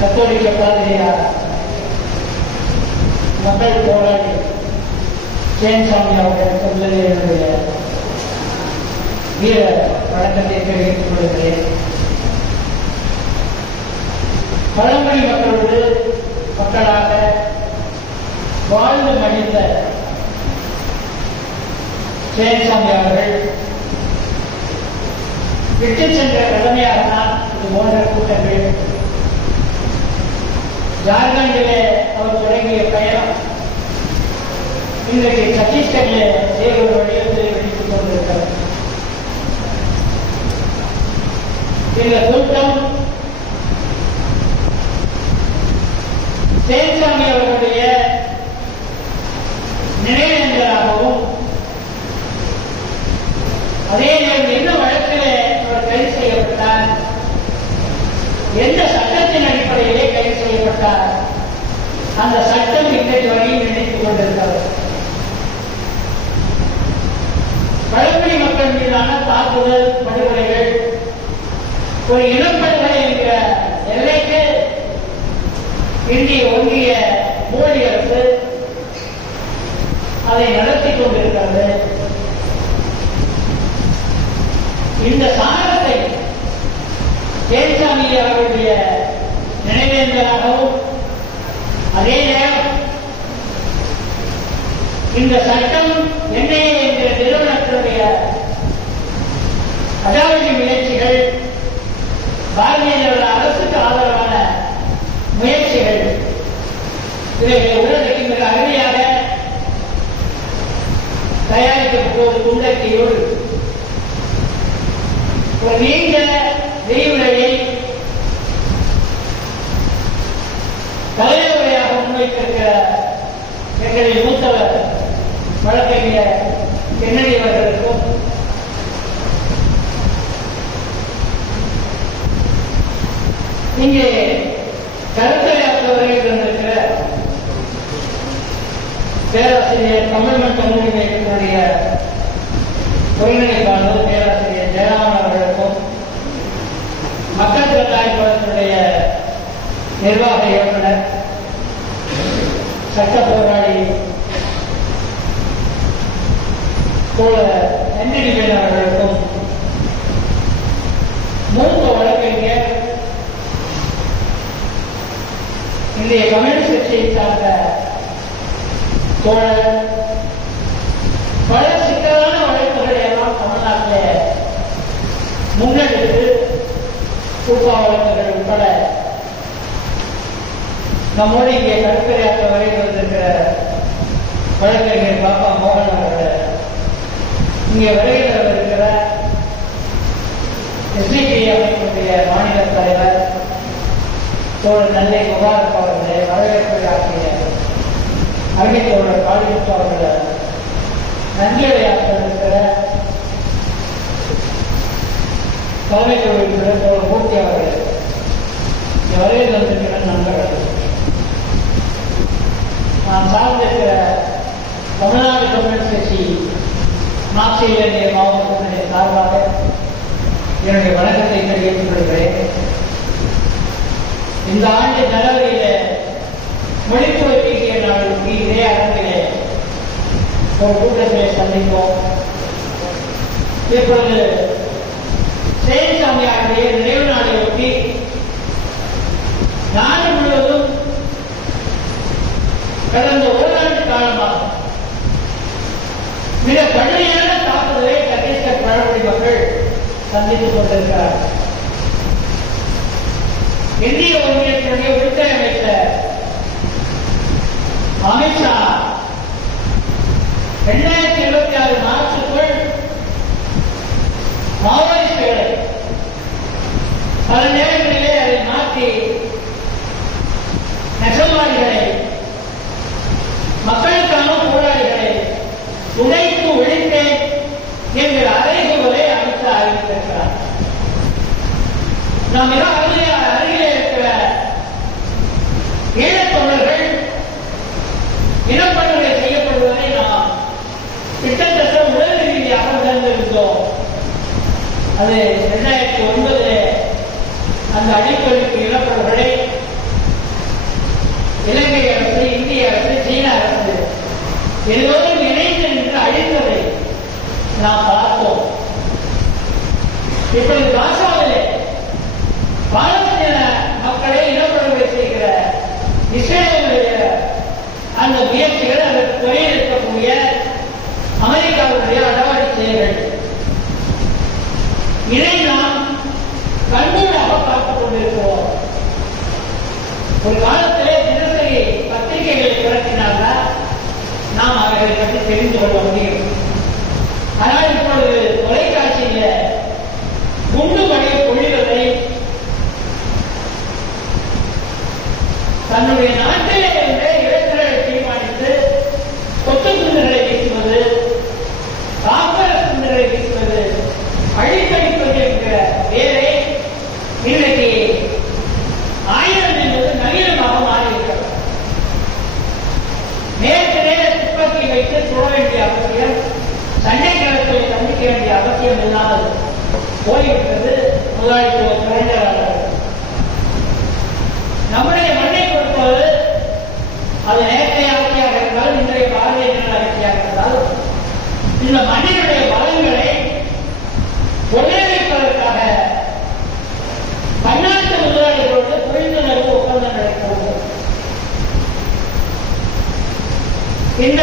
கத்தோலிக்க பாதிரியார் மக்கள் போராளி ஜெயன்சாமி அவர்கள் சொல்வதில் என்னுடைய வீர வழக்கத்தை தெரிவித்துக் கொள்கிறேன். பழங்குடி மக்களோடு மக்களாக வாழ்ந்து மடிந்த ஜெயன்சாமி அவர்கள் விட்டு சென்ற கடமையாக தான் இது போன்ற கூட்டங்கள். ஜார்க்கண்டிலே அவர் தொடங்கிய பயணம் இன்றைக்கு சத்தீஸ்கரிலே வேறு ஒரு வடிவத்தில் வெடித்துக் கொண்டிருக்கிறது. இந்த கூட்டம் ஜெயன்சாமி அவர்களுடைய நினைவேந்தலாகவும் அதே நேரம் என்ன வழக்கிலே அவர் கைது செய்யப்பட்டார், எந்த சட்டத்தின் அடிப்படையிலே கைது செய்யப்பட்டார், அந்த சட்டம் இன்றைக்கு வரையும் நினைத்துக் கொண்டிருக்கிறது. பழங்குடி மக்கள் மீதான தாக்குதல் படுகொலைகள் ஒரு இனப்படுகொலை என்கிற எல்லைக்கு இந்திய ஒன்றிய மோடி அரசு அதை நடத்தி கொண்டிருக்கிறது. இந்த சாரத்தை ஜெயன்சாமி அவர்களுடைய நினைவேந்தலாகவும் அதே நேரம் இந்த சட்டம் என்ஐஏ என்கிற நிறுவனத்தினுடைய அடாவடி முயற்சிகள், பாரதிய ஜனதா அரசுக்கு ஆதரவான முயற்சிகள், இவைகளை உலகத்தை மிக அருமையாக தயாரிக்கப்பட்ட துண்டக்கையோடு ஒரு நீண்ட விரிவுரையை தலைவரையாக முன்வைத்திருக்கிற எங்களின் மூத்தவர் வழக்கறிஞர் கென்னடி அவர்களுக்கும் இங்கே கருத்துரையாற்றவர்கள் இருந்திருக்கிற பேராசிரியர் தமிழ்மண் கல்லூரியினுடைய ஒருங்கிணைப்பாளர் பேராசிரியர் ஜெயராமன் அவர்களுக்கும் மக்கள் ஜனநாயகத்தினுடைய நிர்வாக இயக்குனர் சட்ட போராளி என்டிடிபேன் அவர்களுக்கும் மூத்த வழக்கறிஞர் இன்றைய கம்யூனிஸ்ட் கட்சியை சார்ந்த தோழர் பல சிக்கலான வழக்குகளை எல்லாம் தமிழ்நாட்டில் முன்னெடுத்து கூப்பா வழக்குகள் உட்பட நம்மோடு இங்கே கருத்துரையாற்ற வரையில் வந்திருக்கிற வழக்கறிஞர் பாப்பா மோகன் அவர்கள், இங்கே வருகையில் இருக்கிற எஸ்டிபி அமைப்பினுடைய மாநில தலைவர் தோழர் நெல்லை முபாரக் அவர்களே, வரவேற்பை ஆற்றிய அருமை தோழர் காளிமுத்து அவர்கள், நன்றியுரையாற்ற இருக்கிற தலைமை தொழில் தோழர் மூர்த்தி அவர்கள், வரையில் வந்திருக்கிற நண்பர்கள், நான் சார்ந்திருக்கிற தமிழ்நாடு கம்யூனிஸ்ட் கட்சி நாச்சியிலே மாவட்டத்தினுடைய சார்பாக என்னுடைய வணக்கத்தை தெரிவித்துக் கொள்கிறேன். இந்த ஆண்டு ஜனவரியில மொழித்துறை பேசிய நாளுக்கு இதே அரங்கிலே ஒரு கூட்டத்திலே சந்திப்போம். இப்பொழுது ஜெயன்சாமியாருடைய நினைவு நாளை ஒட்டி நாடு முழுவதும் கடந்த ஓராண்டு காலமாக மிக கடுமையான தாக்குதலை சத்தீஸ்கர் பழங்குடி மக்கள் சந்தித்துக் கொண்டிருக்கிறார்கள். இந்திய ஒன்றியத்தினுடைய உள்துறை அமைச்சர் அமித்ஷா 2026 மார்ச்சுக்குள் மாவோயிஸ்டுகளை பல நேரங்களிலே அதை மாற்றி நக்சல்வாதிகளை, மக்களுக்கான போராளிகளை உடைத்து ஒழித்தேன் என்கிற அறைகூவலை அமித்ஷா அறிவித்திருக்கிறார். நாம் மிக அருகிலே இருக்கிற ஈழத்தொண்டர்கள் இனப்படுகொலை செய்யப்படுவதை நாம் கிட்டத்தட்ட உடல் ரீதியாக உணர்ந்திருந்தோம். அது 2009 அந்த அடிப்படைக்கு இனப்படுகொலை இலங்கை அரசு, இந்திய அரசு, சீன அரசு எல்லோரும் இணைந்து நின்று அழித்ததை நாம் பார்த்தோம். இப்பொழுது காசாவிலே பாலஸ்தீன மக்களை இனப்படுகொலை செய்கிற இஸ்ரேலுடைய அந்த முயற்சிகள், அதற்கு துணையில் இருக்கக்கூடிய அமெரிக்காவுடைய அடாவடி செயல்கள், இதை நாம் கண்கூடாக பார்த்துக் கொண்டிருக்கிறோம். ஒரு காலத்திலே தினசரி பத்திரிகைகளை திரட்டினால்தான் நாம் அவர்களை பற்றி தெரிந்து கொள்ள முடியும். ஆனால் இப்பொழுது தொலைக்காட்சியில் குண்டு மழை பொழிவதை, தன்னுடைய நாட்டிலே இருந்த இளைஞர்களை தீர்மானித்து கொத்து குண்டுகளை வீசுவது, காப்பர குண்டுகளை வீசுவது, அழிப்பளிப்பது என்கிற வேலை இன்றைக்கு ஆயுதம் என்பது நவீனமாக மாறியிருக்கிறது. நேருக்கு நேர துப்பாக்கி வைத்து சுட வேண்டிய அவசியம், சண்டை களத்தை சந்திக்க வேண்டிய அவசியம் இல்லாமல் போய்விட்டது முதலாளித்துவ துறைஞராளர்கள். நம்முடைய மண்ணை பொறுத்தவரை அது நேற்றைய ஆட்சியாக இருந்தால், இன்றைய பாரதிய ஜனதா ஆட்சியாக இருந்தால், இந்த மண்ணினுடைய பலன்களை கொள்ளையடிப்பதற்காக பன்னாட்டு முதலாளிகளோடு புரிந்துணர்வு ஒப்பந்தம் நடக்கிறது. இந்த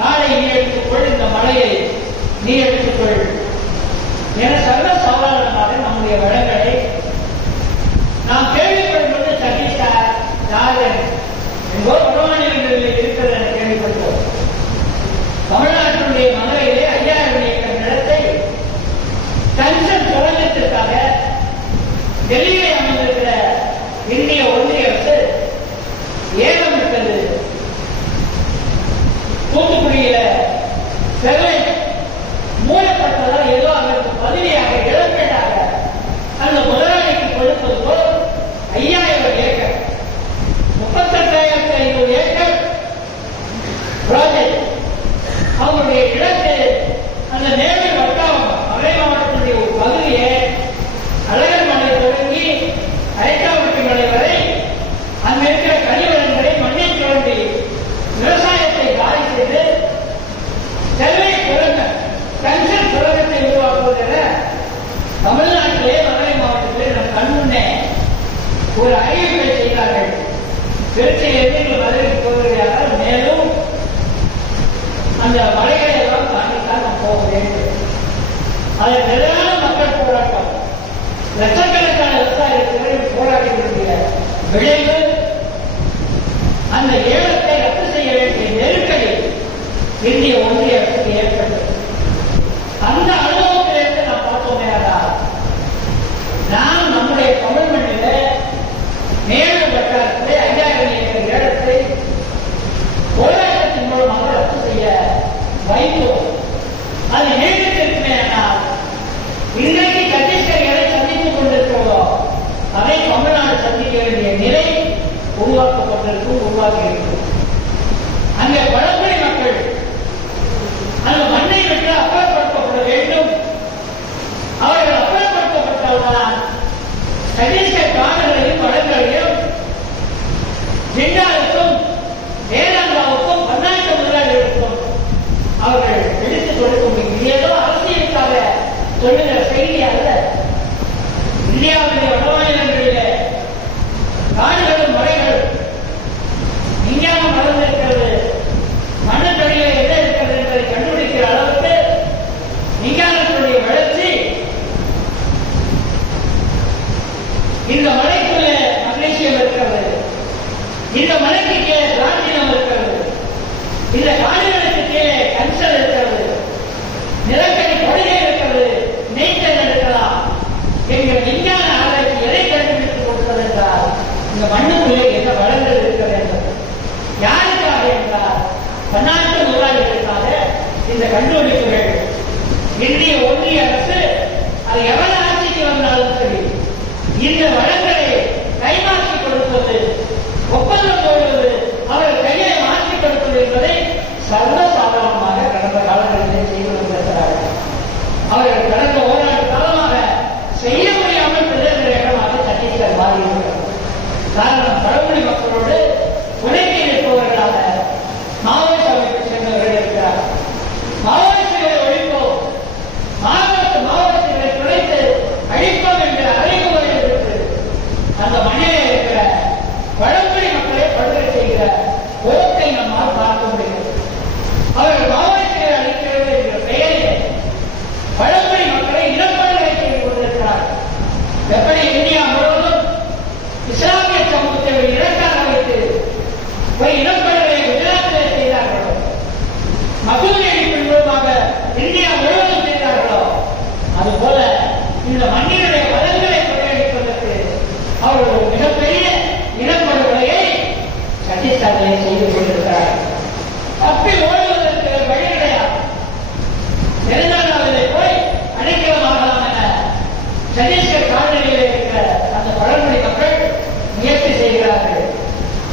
காலை நீ எடுத்துக்கொள், இந்த மலையை நீ எடுத்துக்கொள் என சர்வ சாதாரணமாக நம்முடைய வளங்களை நாம் கேள்விப்படுவது சகிஷா ஜாதன் எங்கோ வடமாநிலங்களில் இருக்கிறது என கேள்விப்பட்டோம். தமிழ்நாட்டினுடைய மதுரையிலே 5000 ஏக்கர் நிலத்தை கன்சன் சுரங்கத்திற்காக டெல்லியிலே அமைந்திருக்கிற இந்திய ஒன்றிய அரசு ஏலம் விட்டது. தூத்துக்குடியில ஸ்டெர்லைட் மூடப்பட்டதால் ஏதோ அதற்கு பதிலியாக இழப்பீடாக அந்த முதலாளிக்கு கொடுப்பது போல் 5000 ஏக்கர் 38,500 ஏக்கர் ப்ராஜெக்ட் அவருடைய இலக்கு அந்த நேரடி வட்டாரம் மதுரை மாவட்டத்தினுடைய ஒரு பகுதியை அழகர் மலை தொடங்கி அரைக்காவட்டி மலை வரை அங்க இருக்கிற கனிவளங்களை மண்ணை தோண்டி விவசாயத்தை காலி செய்து செல்லை சுரங்க கன்சன் சுரங்கத்தை உருவாக்குவதில் தமிழ்நாட்டிலே மதுரை மாவட்டத்திலே நம் கண்முன்னே ஒரு அறிவிப்பை செய்தார்கள். திருச்சியிலிருந்து நீங்கள் மதுரைக்கு போகிறார்கள், மேலும் அந்த மலைகளை எல்லாம் தாண்டித்தான் நாம் போக வேண்டும். அதன் நிலையான மக்கள் போராட்டம், லட்சக்கணக்கான விவசாயிகள் போராடி வேண்டிய விளைவு, அந்த ஏலத்தை ரத்து செய்ய வேண்டிய நெருக்கடி இந்திய ஒன்றிய அரசுக்கு ஏற்பட்டது. அந்த அனுபவத்திலிருந்து நாம் பார்த்தோமே, நாம் நம்முடைய தமிழ் மண்ணில மேலும் வட்டாரத்தை 5000 ஏக்கர் ஏலத்தை போராட்டத்தின் மூலமாக ரத்து செய்ய வைத்தோம். அது நீடித்திருக்குமே ஆனால் இன்றைக்கு சத்தீஸ்கர் எதை சந்தித்துக் கொண்டிருக்கிறதோ அதை தமிழ்நாடு சந்திக்க வேண்டிய நிலை உருவாக்கப்பட்டிருக்கும், உருவாக்கி இருக்கும். அங்கே பழங்குடி மக்கள் அந்த மண்ணை விட்டு அப்புறப்படுத்தப்பட வேண்டும். அவர்கள் அப்புறப்படுத்தப்பட்டவுடன் சத்தீஸ்கர் காடுகளையும் வளங்களையும் ஜிண்டாவுக்கும் வேதாந்தாவுக்கும் பன்னாட்டு முதலாளிகளுக்கும் அவர்கள் எடுத்துக் கொடுக்க முடியும். ஏதோ அரசியலுக்காக சொல்லுகிற செய்தி அல்ல. இந்தியாவுடைய வடமாநிலங்களிலே காடுகளும் மலைகளும் விஞ்ஞானம் வளர்ந்திருக்கிறது. மண்ணுக்கடியிலே என்ன இருக்கிறது என்பதை கண்டுபிடிக்கிற அளவுக்கு விஞ்ஞானத்தினுடைய வளர்ச்சி இந்த மலைக்குள்ள மக்னீசியம் இருக்கிறது, இந்த மலைக்கு கீழே பிளாட்டினம் இருக்கிறது, இந்த காடுகளுக்கு கீழே கன்சல் இருக்கிறது, நிலக்கரி படுகை இருக்கிறது, நெய்ச்சல் இருக்கலாம் என்கிற விஞ்ஞான ஆராய்ச்சி எதை கண்டுபிடித்துக் கொடுத்தது என்றால் இந்த மண்ணுக்குள்ளே என்ன வளங்கள் இருக்கிறது என்பது. யாருக்காக என்றால் பன்னாட்டு முதலாளிகளுக்காக இந்த கண்டுபிடிப்புகள். இந்திய ஒன்றிய அரசு அது எவ்வளவு ஆட்சிக்கு வந்தாலும் சரி இந்த வளங்களை கைமாற்றி கொடுப்பது, ஒப்பந்தம் போடுவது, அவர்கள் கையை மாற்றிக் கொடுப்பது என்பதை சர்வசாதாரணமாக கடந்த காலங்களிலே செய்து வந்திருக்கிறார்கள். அவர்கள் கடந்த ஓராண்டு காலமாக செய்ய முடியாமல் பிரதேசமாக சத்தீஸ்கர் மாறியிருக்கிறது. காரணம் பழங்குடி மக்களோடு பழங்குடி மக்களை படுகொலை செய்கிற போக்கை நம்மால் பார்க்க முடியும். அவர்கள் மாவோயிஸ்டுகளை அளிக்கிறது என்ற பெயரில் பழங்குடி மக்களை இனப்படுகொலை செய்து கொண்டிருக்கிறார்கள். எப்படி இந்தியா முழுவதும் இஸ்லாமிய சமூகத்தை இலக்காக வைத்து ஒரு இனப்படுகொலை குஜராத்தில் செய்தார்களோ, மசூதி அடிப்பின் மூலமாக இந்தியா முழுவதும் செய்தார்களோ, அதுபோல இந்த மண்ணினுடைய வளங்களை கொள்ளையடிப்பதற்கு அவர்கள் ஒரு மிகப்பெரிய இனப்படுகொலையை சத்தீஸ்கரிலே செய்து கொண்டிருக்கிறார்கள். தப்பி ஓடுவதற்கு வழி கிடையாது. தெலுங்கானாவிலே போய் அடைக்கலமாகலாம் என சத்தீஸ்கர் காலநிலையில் இருக்கிற அந்த பழங்குடி மக்கள் முயற்சி செய்கிறார்கள்.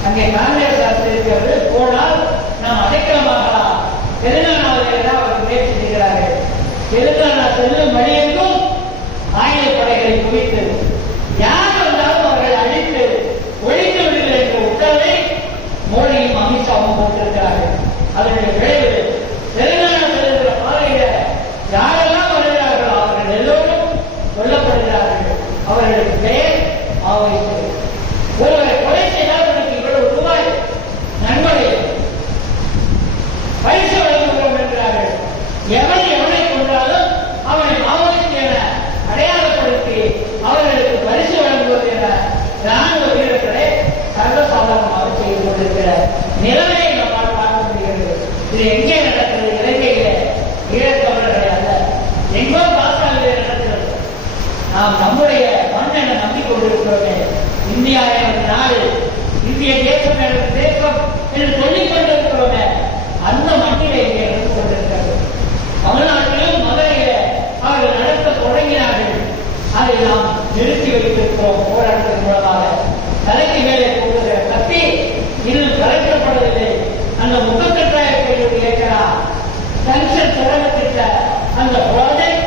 அங்கே காங்கிரஸ் அரசு இருக்கிறது, போனால் நாம் அடைக்கலமாகலாம். தெலுங்கானாவிலே தான் அவர்கள் முயற்சி செய்கிறார்கள். தெலுங்கானா செல்லும் வழியெங்கும் ஆயுத படைகளை குவித்து யார் வந்தாலும் அவர்கள் அழித்து ஒழித்து விடுங்கள் என்ற உத்தரவை மோடியும் அமித்ஷாவும் போட்டிருக்கிறார்கள். அதனுடைய விளைவு தெலுங்கானா செல்கிற பாதையில யாரெல்லாம் வருகிறார்களோ அவர்கள் எல்லோரும் கொல்லப்படுகிறார்கள். அவர்களுக்கு பெயர் மாவோயிஸ்டுகள். ஒருவரை கொலை செய்தால் அவருக்கு இவ்வளவு ரூபாய் நன்கொடை பரிசு வழங்குகிறோம் என்கிறார்கள். எவனை கொன்றாலும் அவனை மாவோயிஸ்ட் என அடையாளப்படுத்தி அவர்களுக்கு பரிசு வழங்குவது என ராணுவ வீரர்களை சர்வசாதாரணமாக செய்து கொண்டிருக்கிற நிலைமையை நம்மால் பார்க்க முடிகிறது. இது எங்கே நடக்கிறது? இலங்கையில ஈழத்தமிழர்களை அல்ல, எங்கோ பாகிஸ்தானிலே நடக்கிறது. நாம் நம்முடைய மண்ணை நம்பிக்கொண்டிருக்கிறோமே, இந்தியா என்ற நாடு, இந்திய தேசம் என்ற தேசம் என்று சொல்லிக் கொண்டிருக்கிறோமே, அந்த மண்ணிலே இங்கே நடந்து கொண்டிருக்கிறது. தமிழ்நாட்டிலும் மதுரையில அவர்கள் நடத்த தொடங்கினார்கள். அதை நாம் நிறுத்தி வைத்திருக்கிறோம் போராட்டத்தின் மூலமாக. தலைக்கு மேலே போடுகிற கத்தி இன்னும் கலைக்கப்படவில்லை. அந்த 38,000 ஏக்கரா கன்சல் திட்ட அந்த ப்ராஜெக்ட்,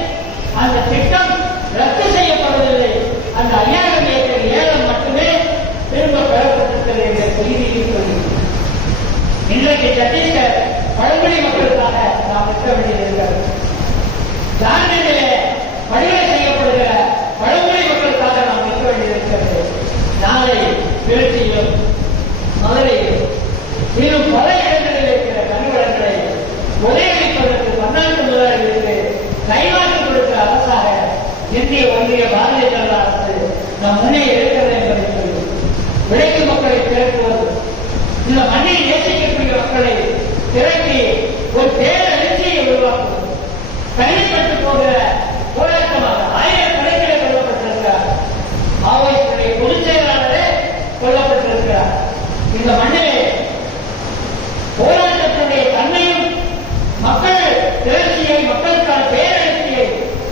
அந்த திட்டம் ரத்து செய்யப்படவில்லை. அந்த 5000 ஏக்கர் ஏலம் மட்டுமே திரும்ப பெறப்பட்டிருக்கிறது என்ற செய்தியில் சொல்லி இன்றைக்கு சத்தீஸ்கர் பழங்குடி மக்களுக்காக நாம் நிற்க வேண்டியிருக்கிறது. ஜார்க்கண்டிலே படுகொலை செய்யப்படுகிற பழங்குடி மக்களுக்காக நாம் நிற்க வேண்டியிருக்கிறது. நாளை திருச்சியிலும் மதுரையிலும் இன்னும் பல இடங்களில் இருக்கிற கனிவளங்களை உதயளிப்பதற்கு பன்னாட்டு முதலாளிகளுக்கு கைமாற்றி கொடுக்கிற அரசாக இந்திய ஒன்றிய பாரதிய ஜனதா அரசு நம் முன்னே இருக்கிறது என்பதை சொல்லி உழைக்கும் மக்களை திரட்டுவது, இந்த மண்ணில் நேசிக்கக்கூடிய மக்களை திரட்டி ஒரு பேரெழுச்சியை உருவாக்குவது, கைப்பற்று போகிற போராட்டமாக 1000 கடைகளை கொல்லப்பட்டிருக்கிறார். மாவோயிஸ்டுடைய பொதுச் செயலாளரே கொல்லப்பட்டிருக்கிறார். இந்த மண்ணிலே போராட்டத்தினுடைய தன்மையும் மக்கள் திரட்சியை, மக்களுக்கான பேரெழுச்சியை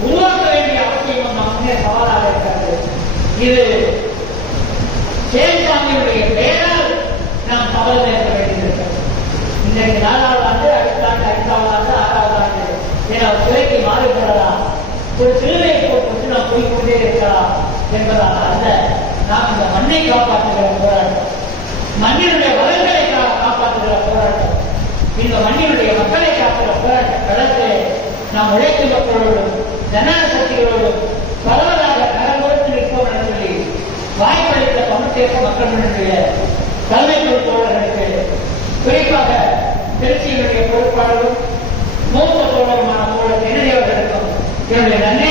உருவாக்க வேண்டிய அவசியமும் நம் முன்னே சவாலாக இருக்கிறது. இது சேன்சாமியுடைய பெயரால் நாம் தவறு நேர்க்க வேண்டியிருக்கிறது. இன்றைக்கு 4வது ஆண்டு, அடுத்த ஆண்டு 5வது ஆண்டு, 6வது ஆண்டு என துறைக்கு மாறுபடலாம். ஒரு சிலுவையை போட்டு நாம் போய்கொண்டே இருக்கலாம் என்பதால் அல்ல. நாம் இந்த மண்ணை காப்பாற்றுகிற போராட்டம், மண்ணினுடைய வளங்களை காப்பாற்றுகிற போராட்டம், இந்த மண்ணினுடைய மக்களை காக்கிற போராட்ட களத்திலே நாம் உழைக்கும் மக்களோடும் ஜனநாயக சக்திகளோடும் பரவலாக கரங்கோர்த்து நிற்போம் என சொல்லி வாய்ப்பளித்த தமிழ் தேச மக்களினுடைய தலைமை பொறுப்பாளர்களுக்கு, குறிப்பாக திருச்சியினுடைய பொறுப்பாளரும் மூத்த தோழருமான தோழர் தினதேவர்களுக்கும் என்னுடைய நன்றி